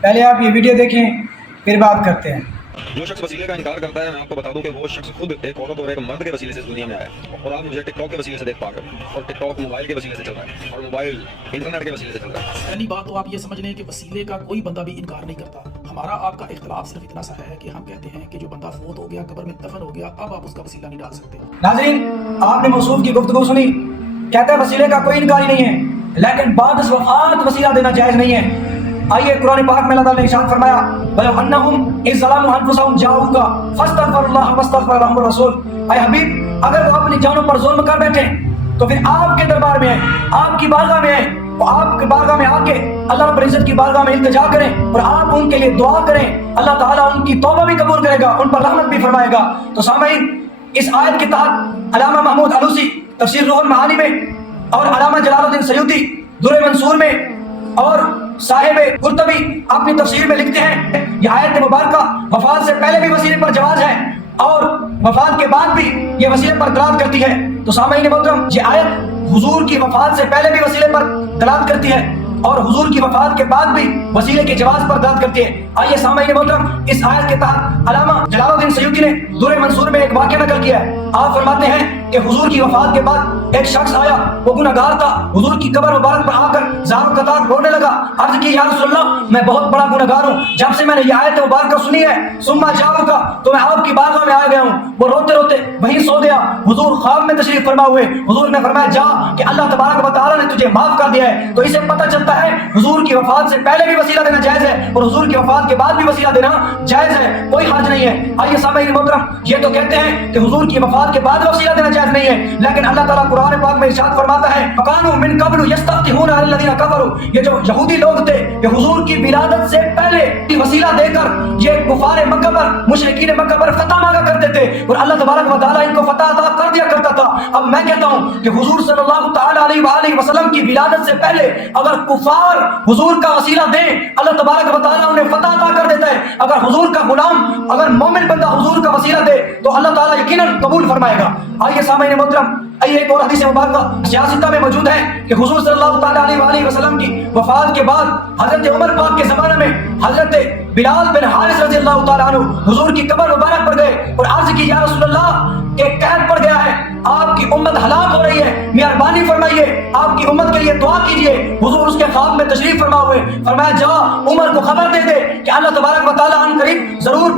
پہلے آپ یہ ویڈیو دیکھیں پھر بات کرتے ہیں۔ جو شخص وسیلے کا انکار کرتا ہے میں آپ کو بتا دوں کہ وہ شخص خود ایک عورت اور ایک مرد کے وسیلے سے اس دنیا میں آیا ہے، اور آپ مجھے ٹک ٹاک کے وسیلے سے دیکھ پا کر، اور ٹک ٹاک موبائل کے وسیلے سے چل رہا ہے، اور موبائل انٹرنیٹ کے وسیلے سے چل رہا ہے۔ پہلی بات تو آپ یہ سمجھ لیں کہ وسیلے کا کوئی بندہ بھی انکار نہیں کرتا۔ ہمارا آپ کا اختلاف صرف اتنا سا ہے کہ ہم کہتے ہیں کہ جو بندہ فوت ہو گیا، قبر میں دفن ہو گیا، اب آپ اس کا وسیلہ نہیں ڈال سکتے۔ ناظرین، آپ نے موصوف کی گفتگو سنی، کہتا ہے وسیلے کا کوئی انکار ہی نہیں ہے، لیکن بعد از وفات وسیلہ دینا جائز نہیں ہے۔ آئیے قرآن پاک میں اللہ تعالیٰ نے ارشاد فرمایا وَلَوْ أَنَّهُمْ إِذْ ظَلَمُوا أَنفُسَهُمْ جَاءُوكَ فَاسْتَغْفَرُوا اللَّهَ وَاسْتَغْفَرَ لَهُمُ الرَّسُولُ۔ اے حبیب، اگر وہ اپنی جانوں پر ظلم کر بیٹھے تو پھر آپ کے دربار میں آئیں، آپ کی بارگاہ میں آئیں، وہ آپ کی بارگاہ میں آ کے اللہ رب العزت کی بارگاہ میں التجا کریں اور آپ ان کے لیے دعا کریں، اللہ تعالیٰ ان کی توبہ بھی قبول کرے گا، ان پر رحمت بھی فرمائے گا۔ تو سامعین، اس آیت کے تحت علامہ محمود علوسی تفسیر روح المعانی میں، اور علامہ جلال الدین سیوطی درر منصور میں، اور صاحب قرطبی اپنی تفسیر میں لکھتے ہیں یہ آیت مبارکہ وفات سے پہلے بھی وسیلے پر جواز ہے اور وفات کے بعد بھی یہ وسیلے پر دلالت کرتی ہے۔ تو سامعین محترم، یہ آیت حضور کی وفات سے پہلے بھی وسیلے پر دلالت کرتی ہے اور حضور کی وفات کے بعد بھی وسیلے کے جواز پر دلالت کرتی ہے۔ آئیے سامعین محترم، اس آیت کے تحت علامہ جلال الدین سیوطی نے درر منصور میں ایک واقعہ نقل کیا ہے۔ آپ فرماتے ہیں کہ حضور کی وفات کے بعد ایک شخص آیا، وہ گنہگار تھا، حضور کی قبر مبارک پر آ کر زار قطار رونے لگا، عرض کی یا رسول اللہ میں بہت بڑا گنہگار ہوں، جب سے میں نے یہ آیت مبارکہ سنی ہے ثم جاؤکا تو میں آپ کی بارگاہ میں آ گیا ہوں۔ وہ روتے روتے وہیں سو گیا، حضور خواب میں تشریف فرما ہوئے، حضور نے فرمایا جا کہ اللہ تبارک و تعالیٰ نے تجھے معاف کر دیا ہے۔ تو اسے پتہ چلتا ہے حضور کی وفات سے پہلے بھی وسیلہ دینا جائز ہے اور حضور کی وفات کے بعد بھی وسیلہ دینا جائز ہے، کوئی حرج نہیں ہے۔ آئیے سامعین محترم، یہ تو کہتے ہیں کہ حضور کی وفات کے بعد وسیلہ دینا جائز نہیں ہے، لیکن اللہ تعالیٰ قرآن پاک میں ارشاد فرماتا ہے فَكَانُوا مِن قَبْلُ يَسْتَفْتِحُونَ عَلَى الَّذِينَ كَفَرُوا۔ یہ جو یہودی لوگ تھے کہ حضور کی ولادت سے پہلے وسیلہ دے کر یہ کفار مکہ پر، مشرکین مکہ پر فتح مانگا کرتے تھے اور اللہ تبارک و تعالیٰ ان کو فتح عطا کر دیا کرتا تھا۔ اب میں کہتا ہوں کہ حضور صلی اللہ تعالیٰ علیہ وآلہ وسلم کی ولادت سے پہلے اگر کفار حضور کا وسیلہ دیں، اللہ تبارک و تعالیٰ انہیں فتح عطا کر دیتا ہے۔ اگر حضور کا غلام، اگر مومن بندہ حضور کا وسیلہ دے تو اللہ تعالیٰ یقیناً قبول فرمائے گا۔ آئیے سامعین محترم، ایک اور حدیث مبارکہ سیاستہ میں موجود ہے کہ حضور صلی اللہ تعالیٰ علیہ وآلہ وسلم کی وفات کے بعد حضرت عمر پاک کے زمانے میں حضرت بلال بن حارث رضی اللہ تعالیٰ عنہ حضور کی قبر مبارک پر گئے اور عرض کی یا رسول اللہ کہ قید پڑ گیا ہے، آپ کی امت ہلاک ہو رہی ہے، مہربانی فرمائیے آپ کی امت کے لیے دعا کیجئے۔ حضور اس کے خواب میں تشریف فرما ہوئے، فرمایا جا عمر کو خبر دے دے کہ اللہ تبارک و تعالیٰ عنہ قریب ضرور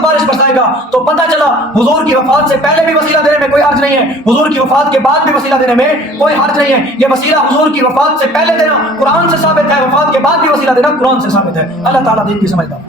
بارش برسائے گا۔ تو پتہ چلا حضور کی وفات سے پہلے بھی وسیلہ دینے میں کوئی حرج نہیں ہے، حضور کی وفات کے بعد بھی وسیلہ دینے میں کوئی حرج نہیں ہے۔ یہ وسیلہ حضور کی وفات سے پہلے دینا قرآن سے ثابت ہے، وفات کے بعد بھی وسیلہ دینا قرآن سے ثابت ہے۔ اللہ تعالیٰ دین کی سمجھ دار۔